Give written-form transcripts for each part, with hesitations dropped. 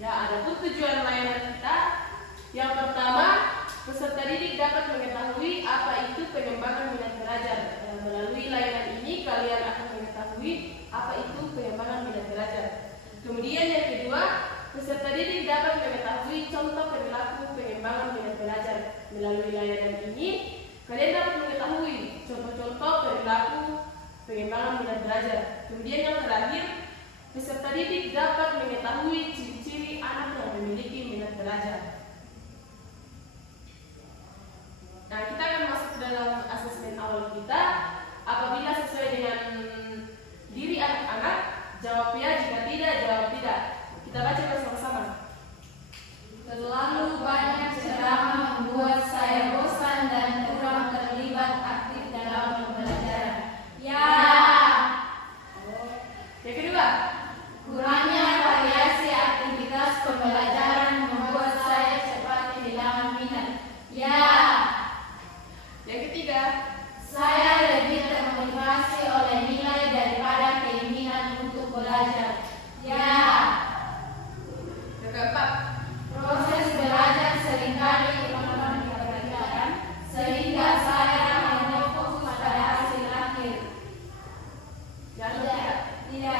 Ya, adapun tujuan layanan kita, yang pertama, peserta didik dapat mengetahui apa itu pengembangan minat belajar. Melalui layanan ini, kalian akan mengetahui apa itu pengembangan minat belajar. Kemudian yang kedua, peserta didik dapat mengetahui contoh perilaku pengembangan minat belajar. Melalui layanan ini, kalian dapat mengetahui contoh-contoh perilaku pengembangan minat belajar. Kemudian yang terakhir, peserta didik dapat mengetahui ciri-ciri anak yang memiliki minat belajar. Nah, kita akan masuk dalam asesmen awal kita. Apabila sesuai dengan diri anak-anak, jawab ya, jika tidak, jawab tidak. Kita baca bersama-sama. Terlalu banyak ceramah membuat saya bosan dan kurang terlibat aktif dalam pembelajaran. Ya. Yang kedua, kurangnya variasi aktivitas pembelajaran membuat saya cepat kehilangan minat. Ya. Yang ketiga, saya lebih termotivasi oleh nilai daripada keinginan untuk belajar. Ya. yang keempat, Proses belajar seringkali kurang diperhatikan sehingga saya hanya fokus pada hasil akhir. yang ketiga. Tidak.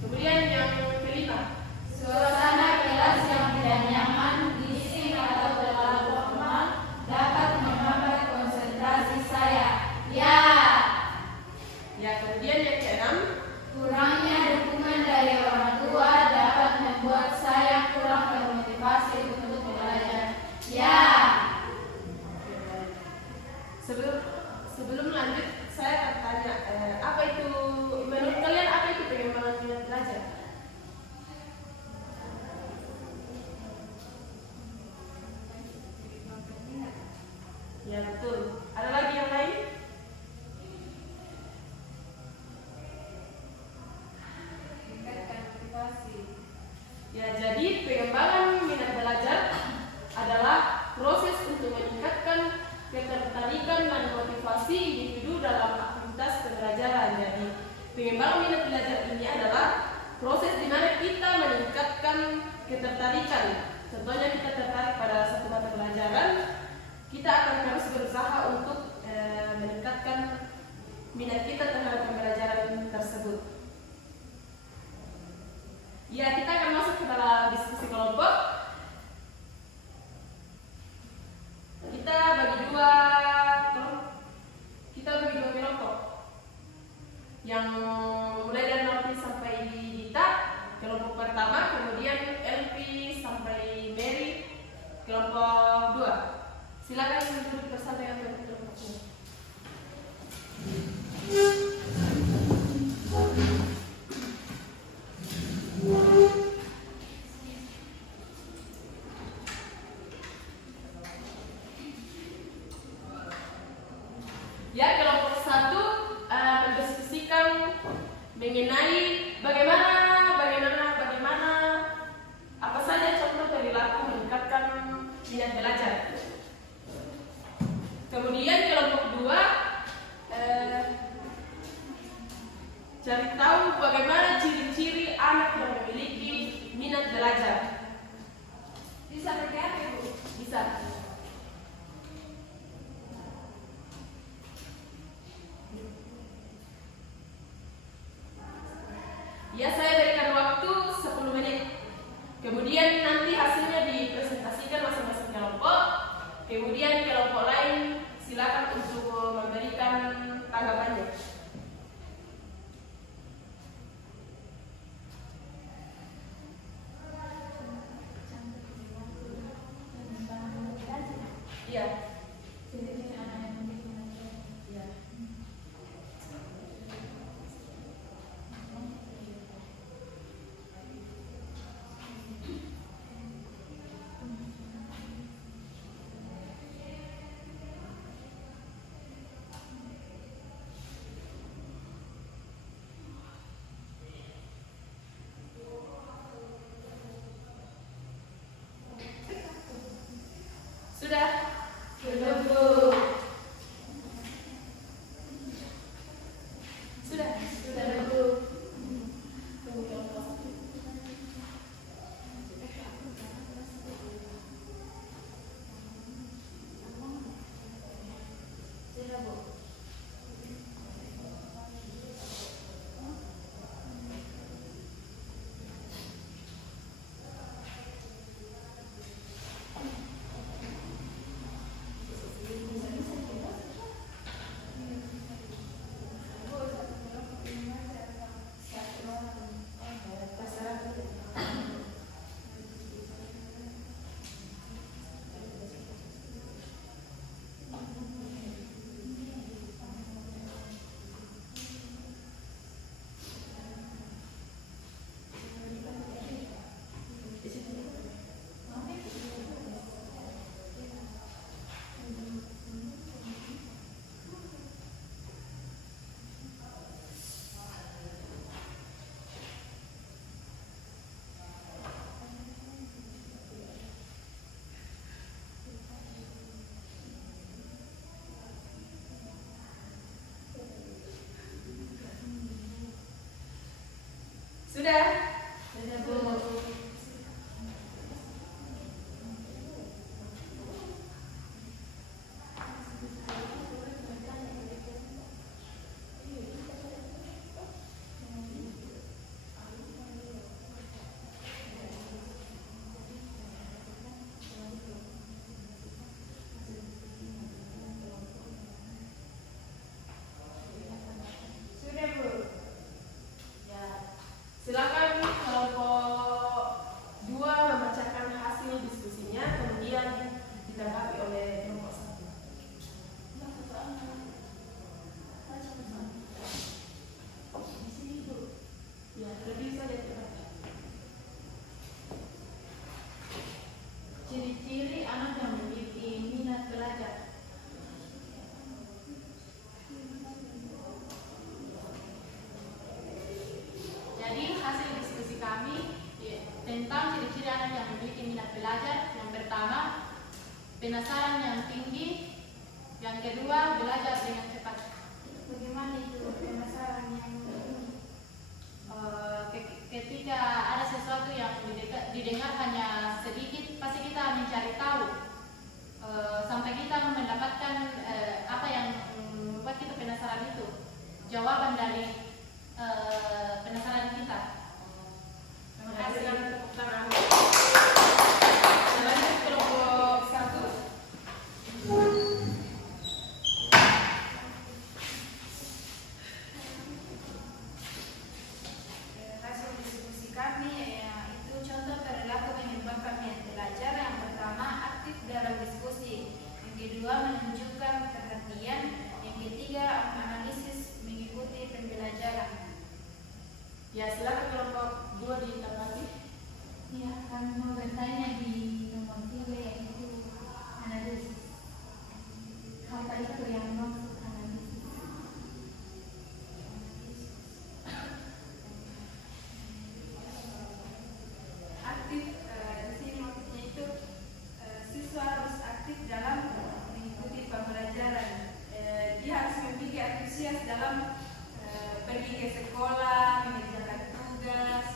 Kemudian yang kelima, Suasana kelas yang tidak nyaman, bising atau terlalu formal dapat menghambat konsentrasi saya. Ya. ya. Kemudian yang keenam, Kurangnya dukungan dari orang tua dapat membuat saya kurang termotivasi untuk belajar. Ya. Sebelum lanjut, saya akan tanya, apa itu, menurut kalian apa itu pengembangan minat belajar? Ya, betul. Ada lagi yang lain? Meningkatkan motivasi. Ya, jadi pengembangan minat belajar adalah proses untuk meningkatkan ketertarikan dan motivasi individu dalam aktivitas pembelajaran. Jadi, pengembangan minat belajar ini adalah proses di mana kita meningkatkan ketertarikan. Contohnya kita tertarik pada satu mata pelajaran, kita akan harus berusaha untuk meningkatkan minat kita terhadap pembelajaran tersebut. Ya, kita akan masuk ke dalam diskusi kelompok. Kita bagi dua kelompok. Yang mulai dari Novi sampai Dita, kelompok pertama, kemudian Elvi sampai Mary, kelompok 2. Silakan duduk bersama dengan kelompoknya. Ya, kelompok 1 mendiskusikan mengenai bagaimana apa saja contoh perilaku meningkatkan minat belajar. Kemudian kelompok 2 cari tahu bagaimana ciri-ciri anak yang memiliki minat belajar. Bisa pakai apa, Bu? Bisa. Ya, saya berikan waktu 10 menit. Kemudian nanti hasilnya dipresentasikan masing-masing kelompok. Kemudian kelompok lain silakan untuk memberikan tanggapannya. Iya. Sudah? Sudah, Bu. Sudah, Bu. Ya. Silakan kelompok 2 membacakan hasil diskusinya, kemudian ditanggapi oleh kelompok 1. Di sini, Bu. Ya, lebih saja cepat. Ciri-ciri anak yang memiliki minat belajar. Jadi hasil diskusi kami tentang ciri-ciri anak yang memiliki minat belajar. Yang pertama, penasaran yang tinggi. Yang kedua, belajar dengan cepat. Bagaimana itu penasaran yang tinggi? Ketika ada sesuatu yang didengar hanya sedikit, pasti kita mencari tahu sampai kita mendapatkan apa yang membuat kita penasaran itu, jawaban dari penasaran kita. Terima kasih. Tepuk tangan. Selanjutnya kelompok 1. Hasil diskusi kami itu contoh perilaku mengembangkan minat belajar. Yang pertama, aktif dalam diskusi. Yang kedua, menunjukkan perhatian. Yang ketiga, analisis mengikuti pembelajaran. Ya, silakan kelompok 2 ditanggapi. Ya, kami mau bertanya di nomor 3 yaitu analisis. Apa itu yang maksud analisis? Aktif di sini maksudnya itu siswa harus aktif dalam mengikuti pembelajaran. Dia harus memiliki antusias dalam pergi ke sekolah, mengerjakan tugas,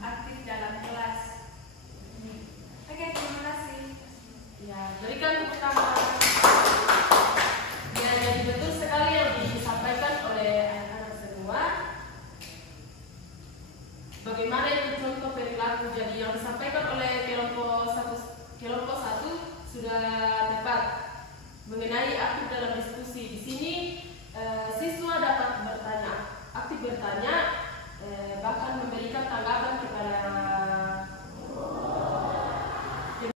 aktif dalam kelas. Oke, terima kasih. Ya, berikan tepuk tangan. Ya, jadi betul sekali yang disampaikan oleh anak-anak semua. Bagaimana itu contoh perilaku? Jadi yang disampaikan oleh kelompok 1 sudah tepat mengenai aktif dalam diskusi. Di sini siswa dapat aktif bertanya, bahkan memberikan tanggapan